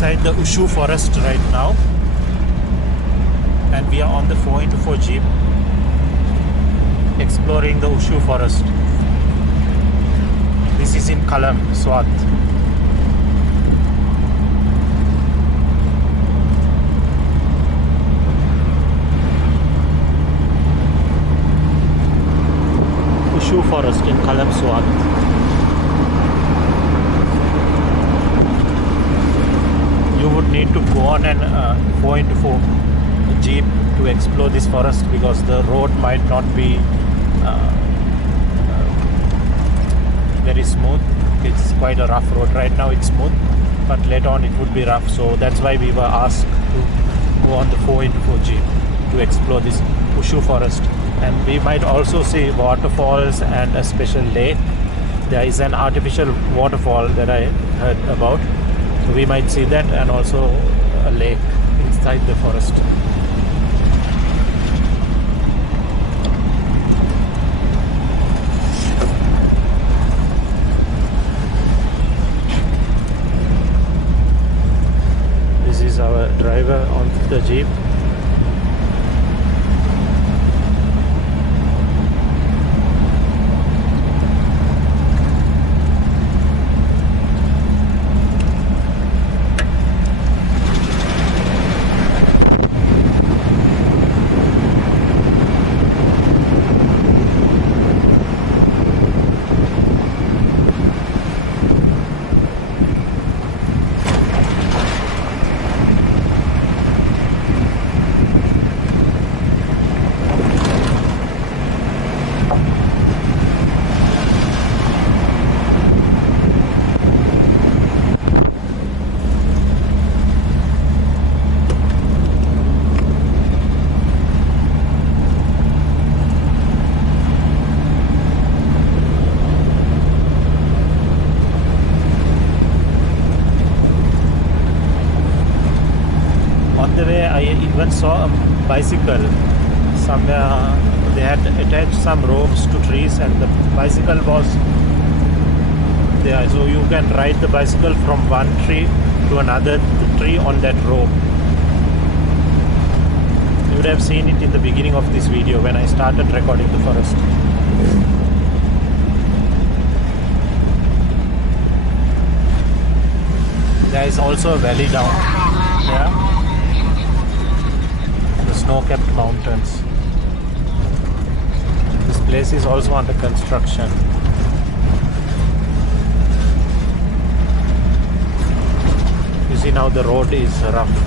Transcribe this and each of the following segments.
inside the Ushu forest right now, and we are on the 4x4 jeep exploring the Ushu forest. This is in Kalam, Swat. Ushu forest in Kalam, Swat. You would need to go on an 4x4 jeep to explore this forest because the road might not be very smooth. It's quite a rough road. Right now it's smooth, but later on it would be rough. So that's why we were asked to go on the 4x4 jeep to explore this Ushu forest. And we might also see waterfalls and a special lake. There is an artificial waterfall that I heard about. So we might see that, and also a lake inside the forest. This is our driver on the jeep. I even saw a bicycle somewhere. They had attached some ropes to trees, and the bicycle was there, so you can ride the bicycle from one tree to another tree on that rope. You would have seen it in the beginning of this video when I started recording the forest. There is also a valley down there. Snow-capped mountains. This place is also under construction. You see now the road is rough.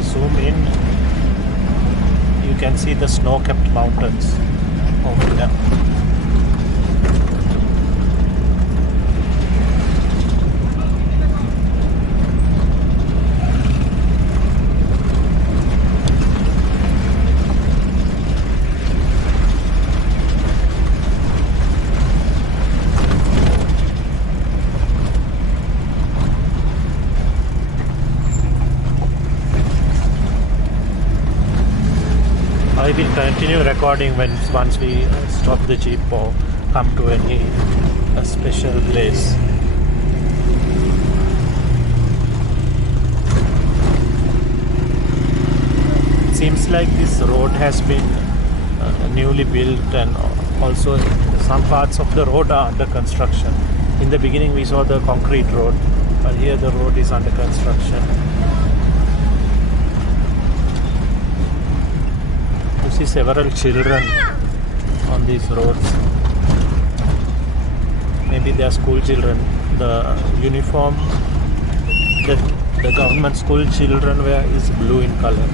Zoom in, you can see the snow-capped mountains over there. I will continue recording once we stop the jeep or come to any special place. It seems like this road has been newly built, and also some parts of the road are under construction. In the beginning we saw the concrete road, but here the road is under construction. See several children on these roads. Maybe they are school children. The uniform that The government school children wear is blue in color.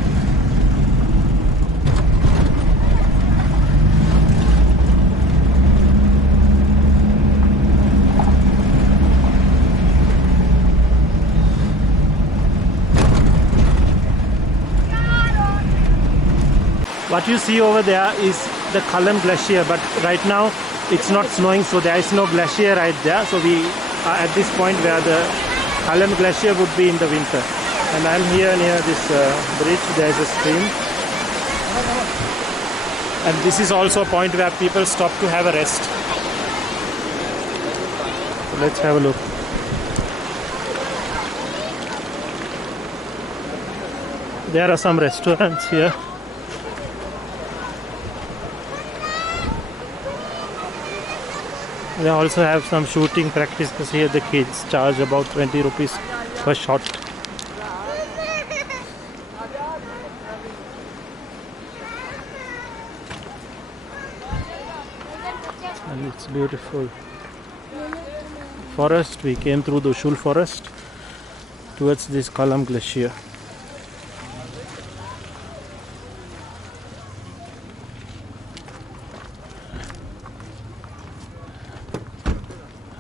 What you see over there is the Kalam glacier, but right now it's not snowing, so there is no glacier right there. So we are at this point where the Kalam glacier would be in the winter. And I'm here near this bridge. There is a stream. And this is also a point where people stop to have a rest. So let's have a look. There are some restaurants here. They also have some shooting practices here. The kids charge about 20 rupees per shot. And it's beautiful. Forest, we came through the Ushu forest towards this Kalam glacier.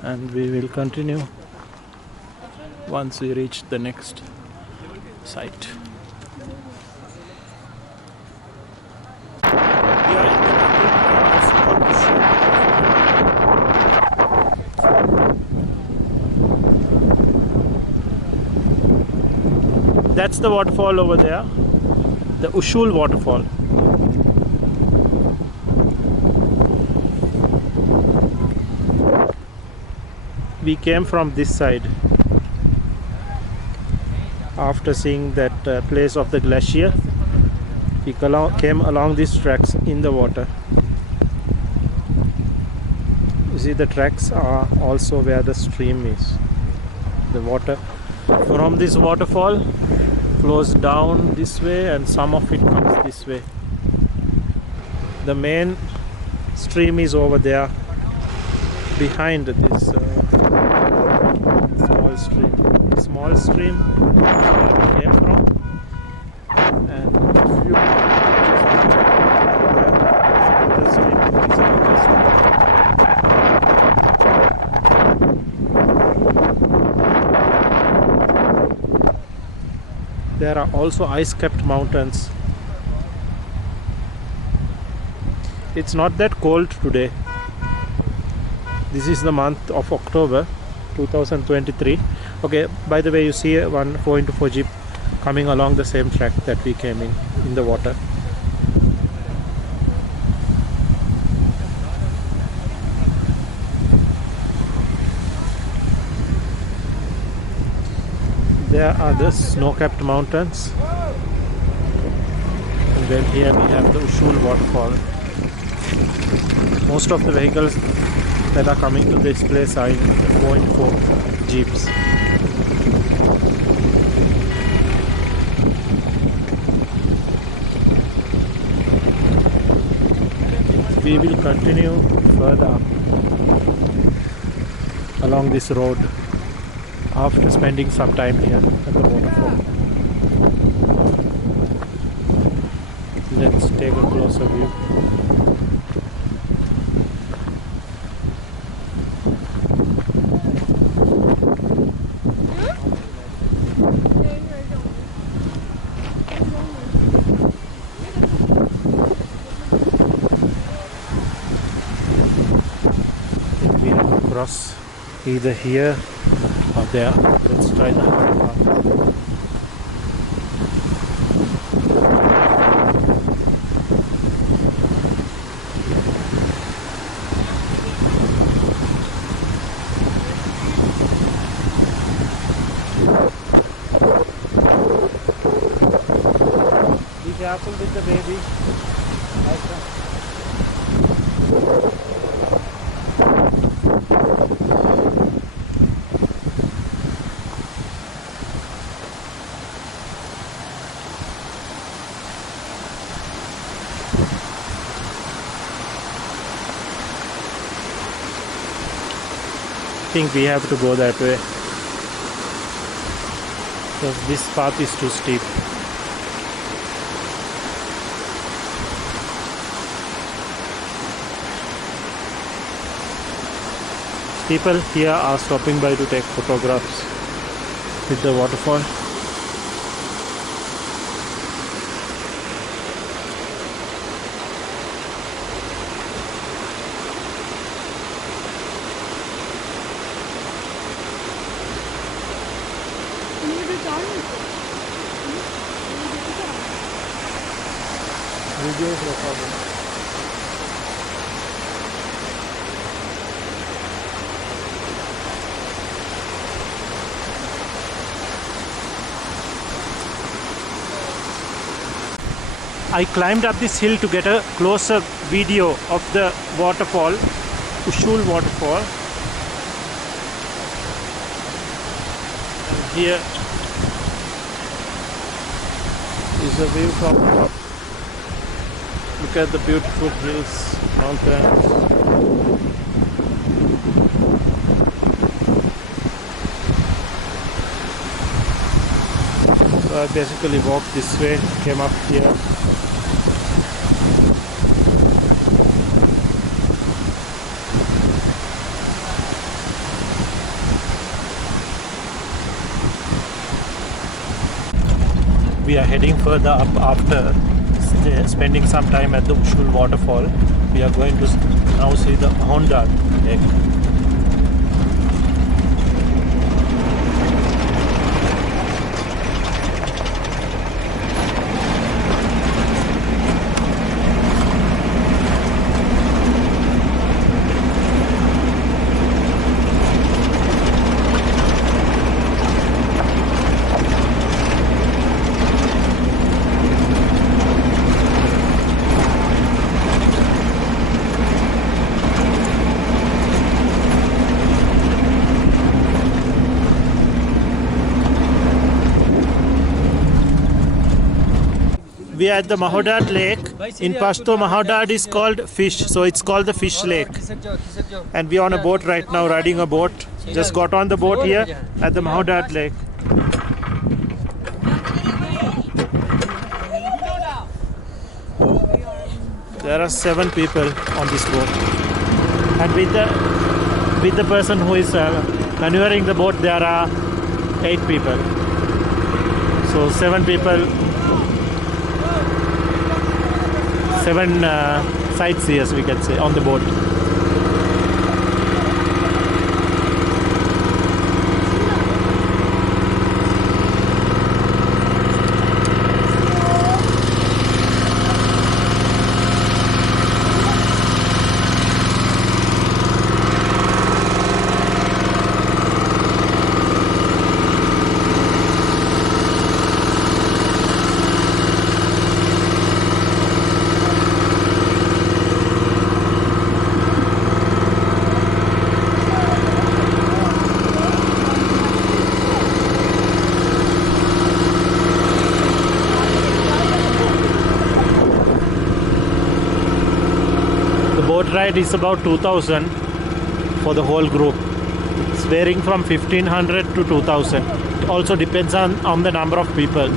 And we will continue once we reach the next site. That's the waterfall over there, the Ushu Waterfall. We came from this side after seeing that place of the glacier. We came along these tracks in the water. You see, the tracks are also where the stream is. The water from this waterfall flows down this way and some of it comes this way. The main stream is over there behind this small stream where we came from, and if you the stream there are also ice-capped mountains. It's not that cold today. This is the month of October 2023. Okay, by the way, you see one 4x4 jeep coming along the same track that we came in the water. There are the snow-capped mountains. And then here we have the Ushu Waterfall. Most of the vehicles that are coming to this place are in 4x4 jeeps. We will continue further along this road after spending some time here at the waterfall. Let's take a closer view. Cross either here or there. Let's try the hard path. Be careful with the baby. I think we have to go that way. because this path is too steep. People here are stopping by to take photographs with the waterfall. Video is recording. I climbed up this hill to get a closer video of the waterfall, Ushu Waterfall. And here is the view from top. Look at the beautiful hills, mountains. So I basically walked this way, came up here. We are heading further up after spending some time at the Ushu Waterfall. We are going to now see the Mahudand lake. We are at the Mahudand lake. In Pashto, Mahudand is called fish, so it's called the fish lake. And we are on a boat right now, riding a boat. Just got on the boat here at the Mahudand lake. There are 7 people on this boat, and with the person who is maneuvering the boat, there are 8 people. So 7 people. 7 sightseers, we can say, on the boat. Boat ride is about 2,000 for the whole group. It's varying from 1,500 to 2,000. It also depends on the number of people.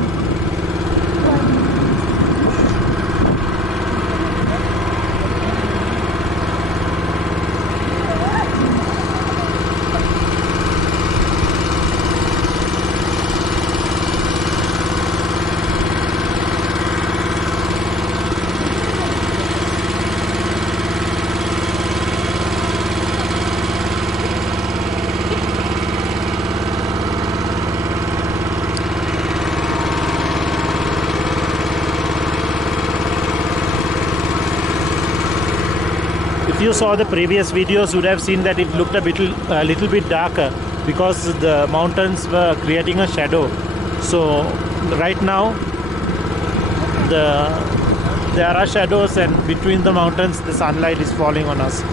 If you saw the previous videos, you would have seen that it looked a little bit darker because the mountains were creating a shadow. So right now there are shadows, and between the mountains the sunlight is falling on us.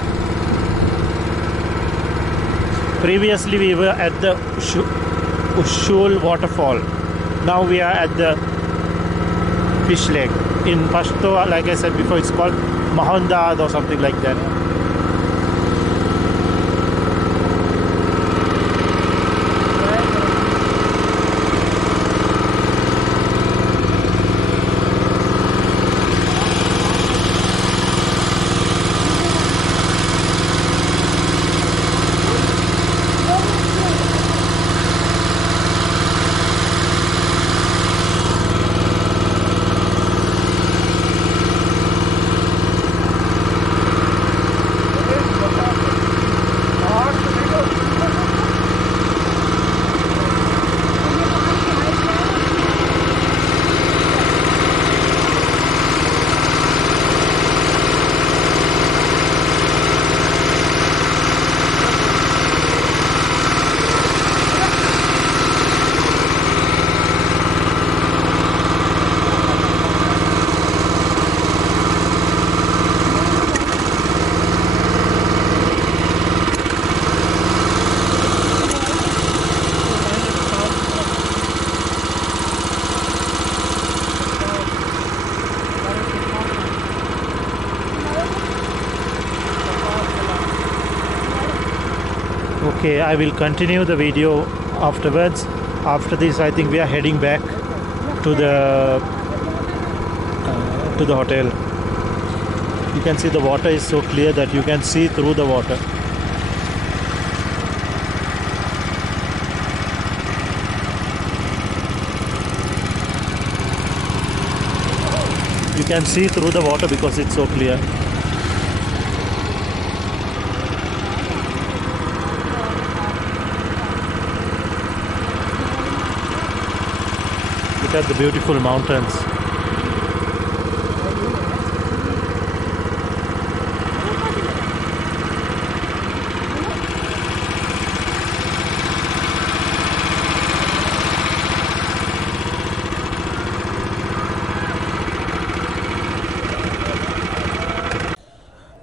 Previously we were at the Ushu Waterfall. Now we are at the fish lake. In Pashto, like I said before, it's called Mahudand or something like that. Okay, I will continue the video afterwards. After this, I think we are heading back to the hotel. You can see the water is so clear that you can see through the water. You can see through the water because it's so clear. Look at the beautiful mountains.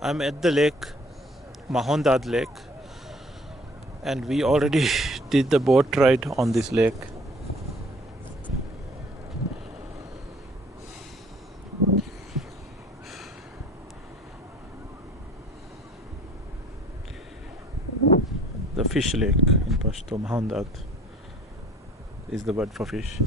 I'm at the lake, Mahudand lake, and we already did the boat ride on this lake. The fish lake in Pashto, Mahudand is the word for fish.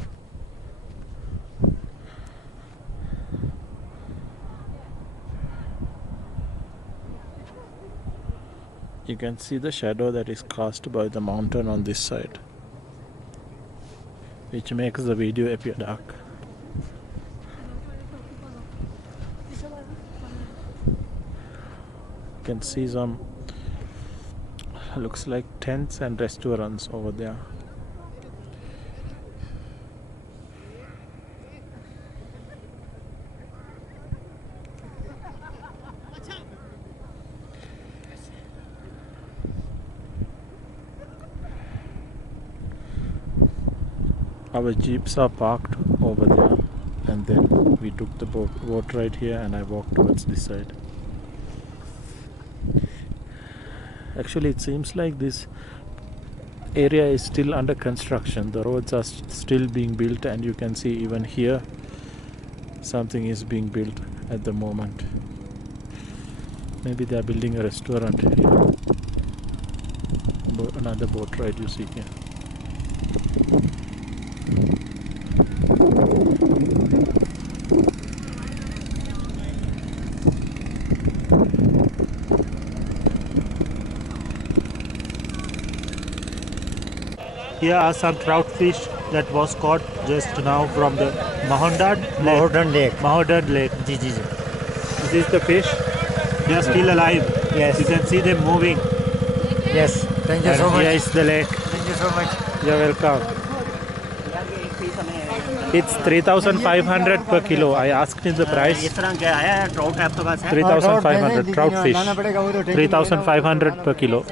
You can see the shadow that is cast by the mountain on this side, which makes the video appear dark. You can see some, looks like tents and restaurants over there. Our jeeps are parked over there, and then we took the boat ride here, and I walked towards this side. Actually, it seems like this area is still under construction. The roads are still being built, and you can see even here something is being built at the moment. Maybe they are building a restaurant here. Another boat ride you see here. Here are some trout fish that was caught just now from the Mahudand Lake. Mahudand Lake. Ji ji ji. This is the fish. They are still alive. Yes. You can see them moving. Yes. Thank you And so much. here is the lake. Thank you so much. You're welcome. It's 3,500 per kilo. I asked in the price. इस तरह क्या है trout है आपके पास है 3,500 trout fish. लाना पड़ेगा वो तो 3,500 per kilo.